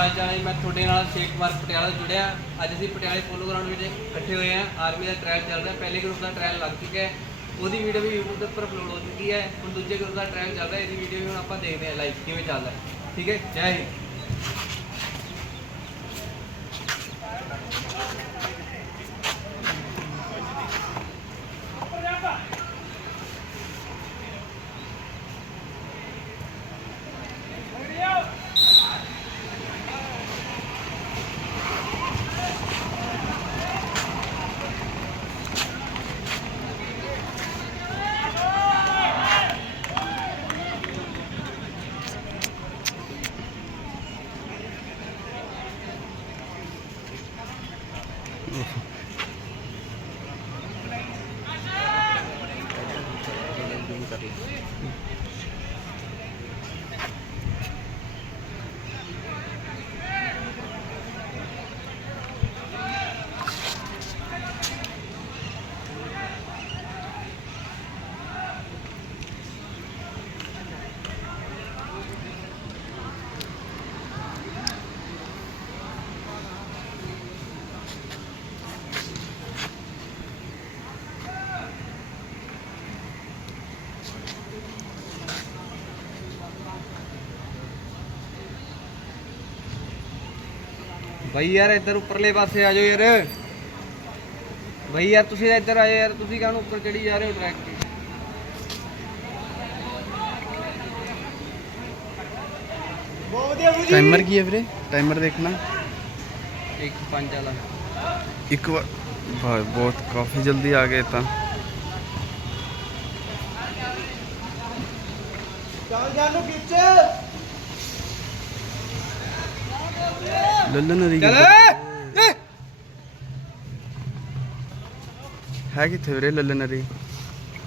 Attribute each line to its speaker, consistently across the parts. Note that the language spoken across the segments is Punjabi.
Speaker 1: ਹਾਲ ਚਾਲ ਮੈਂ ਤੁਹਾਡੇ ਨਾਲ ਸ਼ੇਖ ਕੁਮਾਰ ਪਟਿਆਲਾ ਤੋਂ ਜੁੜਿਆ। ਅੱਜ ਅਸੀਂ ਪਟਿਆਲੇ ਪੋਲੋ ਗਰਾਊਂਡ ਵਿੱਚ ਇਕੱਠੇ ਹੋਏ ਹਾਂ। ਆਰਮੀ ਦਾ ਟ੍ਰਾਇਲ ਚੱਲ ਰਿਹਾ। ਪਹਿਲੇ ਗਰੁੱਪ ਦਾ ਟ੍ਰਾਇਲ ਲੱਗ ਚੁੱਕਿਆ ਹੈ। ਉਹਦੀ ਵੀਡੀਓ ਵੀ YouTube ਦੇ ਉੱਪਰ ਅਪਲੋਡ ਹੋ ਚੁੱਕੀ ਹੈ। ਹੁਣ ਦੂਜੇ ਗਰੁੱਪ ਦਾ ਟ੍ਰਾਇਲ ਚੱਲ ਰਿਹਾ ਇਹਦੀ ਵੀਡੀਓ ਵੀ ਹੁਣ ਆਪਾਂ ਦੇਖਦੇ ਹਾਂ ਲਾਈਵ ਕਿਵੇਂ ਚੱਲਦਾ ਹੈ। ਠੀਕ ਹੈ? ਜੈ ਹਿੰਦ। পার্টি ਭਾਈ ਯਾਰ ਇੱਧਰ ਉੱਪਰਲੇ ਪਾਸੇ ਆ ਜਾਓ ਯਾਰ ਭਾਈ ਯਾਰ ਤੁਸੀਂ ਇੱਧਰ ਆਏ ਯਾਰ ਤੁਸੀਂ ਕਾਹਨੂੰ ਉੱਪਰ ਚੜੀ ਜਾ ਰਹੇ ਹੋ ਟਰੈਕ ਤੇ
Speaker 2: ਟਾਈਮਰ ਕੀ ਹੈ ਵੀਰੇ ਟਾਈਮਰ ਦੇਖਣਾ
Speaker 1: ਇੱਕ ਪੰਜ ਵਾਲਾ
Speaker 2: ਇੱਕ ਵਾਰ ਭਾਈ ਬਹੁਤ ਕਾਫੀ ਜਲਦੀ ਆ ਗਏ ਤਾਂ ਲੱਲਨ ਨਦੀ
Speaker 1: ਚੱਲ
Speaker 2: ਕਿੱਧਰ? ਹੈ ਕਿੱਥੇ ਵੀਰੇ ਲੱਲਨ ਨਦੀ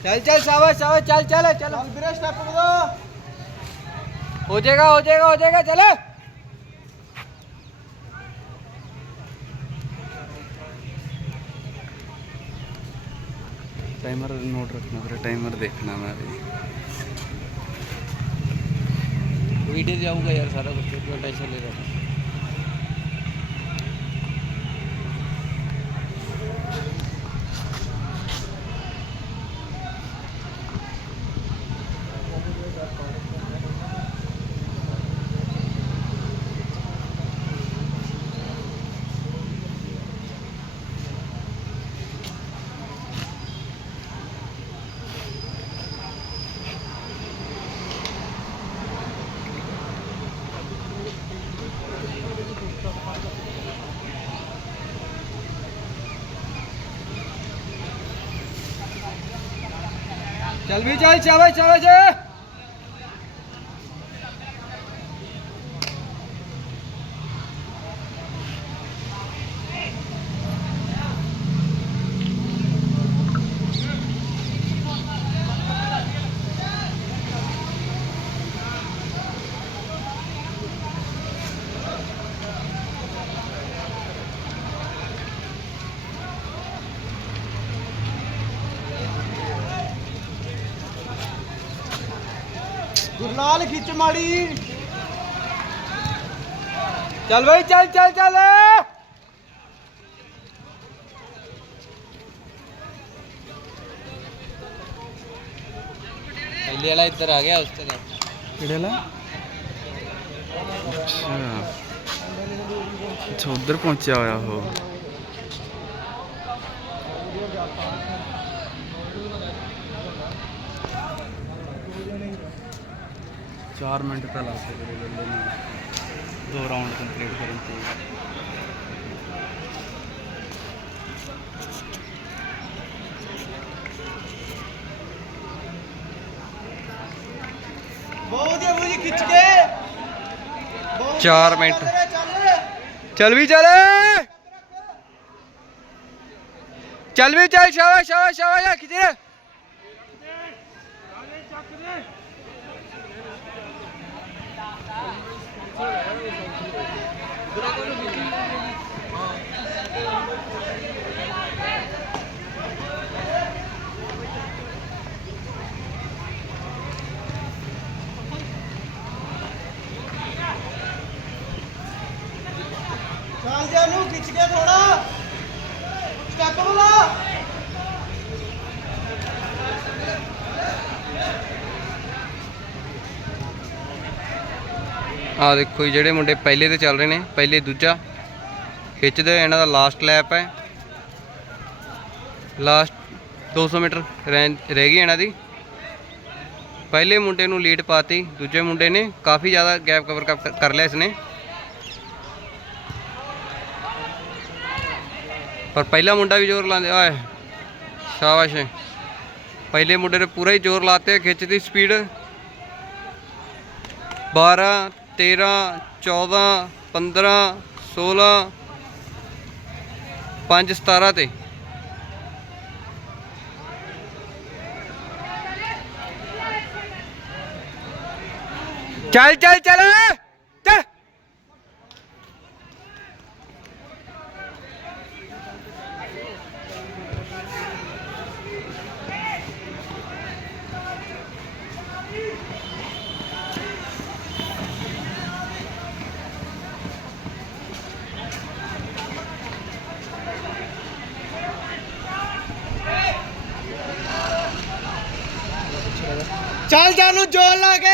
Speaker 1: ਚੱਲ ਚੱਲ ਸ਼ਾਬਾਸ਼ ਸ਼ਾਬਾਸ਼ ਚੱਲ ਚੱਲ ਚੱਲ ਵੀਰੇ ਸਟੈਪ ਵਧੋ ਹੋ ਜਾਏਗਾ ਹੋ ਜਾਏਗਾ ਹੋ ਜਾਏਗਾ ਚੱਲ
Speaker 2: ਟਾਈਮਰ ਨੋਟ ਰੱਖਣਾ ਵੀਰੇ ਟਾਈਮਰ ਦੇਖਣਾ ਮੈਂ ਵੀ
Speaker 1: ਵੀਡੀਓ ਜਾਊਗਾ ਯਾਰ ਸਾਰਾ ਕੁਝ ਕੋਈ ਟੈਨਸ਼ਨ ਲੈ ਰਿਹਾ ਚੱਲ ਵੀ ਚੱਲ ਸ਼ਾਬਾਸ਼ ਸ਼ਾਬਾਸ਼ ਗੁਰਲਾਲ ਖਿੱਚ ਮਾੜੀ। ਚੱਲ ਬਈ ਚੱਲ ਚੱਲ ਚੱਲ। ਪਹਿਲੇ ਵਾਲਾ ਇੱਧਰ ਆ ਗਿਆ ਉਸ ਤੇ
Speaker 2: ਕਿਹੜੇ ਲਾ ਅੱਛਾ। ਅੱਛਾ ਉਧਰ ਪਹੁੰਚਿਆ ਹੋਇਆ ਉਹ। ਚਾਰ ਮਿੰਟ ਤਾਂ ਲੱਗ ਸਕਦੇ ਬੰਦੇ ਨੂੰ ਦੋ ਰਾਉਂਡ ਕੰਪਲੀਟ ਕਰਨ ਤੇ
Speaker 1: ਬਹੁਤ ਵਧੀਆ ਬੂਜੀ ਖਿੱਚ ਕੇ। 4 ਮਿੰਟ। ਚੱਲ। ਵੀ ਚੱਲ। ਚੱਲ ਵੀ ਚੱਲ ਸ਼ਾਬਾਸ਼ ਸ਼ਾਬਾਸ਼ ਸ਼ਾਬਾਸ਼ ਖਿੱਚ। ਰੇ
Speaker 3: ਜਾਂਦੇ ਨੂੰ ਖਿੱਚ ਕੇ ਥੋੜਾ ਸਟੈਪ ਬੁਲਾ
Speaker 1: ਆ ਦੇਖੋ ਜੀ, ਜਿਹੜੇ ਮੁੰਡੇ ਪਹਿਲੇ ਤੇ ਚੱਲ ਰਹੇ ਨੇ, ਪਹਿਲੇ ਦੂਜਾ। ਖਿੱਚਦੇ ਹੋਏ ਇਹਨਾਂ ਦਾ ਲਾਸਟ ਲੈਪ ਹੈ। ਲਾਸਟ 200 ਮੀਟਰ ਰਹਿ ਰਹਿ ਗਈ ਇਹਨਾਂ ਦੀ। ਪਹਿਲੇ ਮੁੰਡੇ ਨੂੰ ਲੀਡ ਪਾਤੀ, ਦੂਜੇ ਮੁੰਡੇ ਨੇ ਕਾਫੀ ਜ਼ਿਆਦਾ ਗੈਪ ਕਵਰ ਕਰ ਲਿਆ ਇਸਨੇ। ਪਰ ਪਹਿਲਾ ਮੁੰਡਾ ਵੀ ਜ਼ੋਰ ਲਾਉਂਦੇ, ਓਏ, ਸ਼ਾਬਾਸ਼। ਪਹਿਲੇ ਮੁੰਡੇ ਨੇ ਪੂਰਾ ਹੀ ਜ਼ੋਰ ਲਾਤੇ ਖਿੱਚ ਦੀ ਸਪੀਡ 12 13 14 15 16 5 17 ਤੇ। ਚੱਲ ਚੱਲ ਚੱਲ। ਚੱਲ
Speaker 3: ਜਾ ਨੂੰ ਜੋਰ ਲਾ ਕੇ।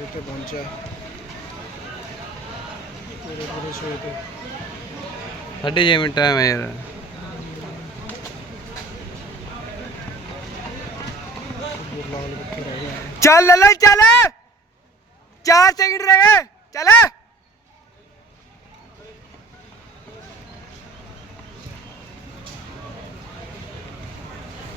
Speaker 3: ਇਹ ਤੇ ਪਹੁੰਚਿਆ ਤੇਰੇ ਪੂਰੇ ਸੋਏ ਤੇ।
Speaker 1: ਸਾਢੇ ਛੇ ਮਿੰਟ ਟਾਈਮ ਹੈ ਯਾਰ। ਚੱਲ ਲੈ ਚੱਲ। 4 ਸੈਕਿੰਡ ਰਹਿ ਗਏ। ਚੱਲ।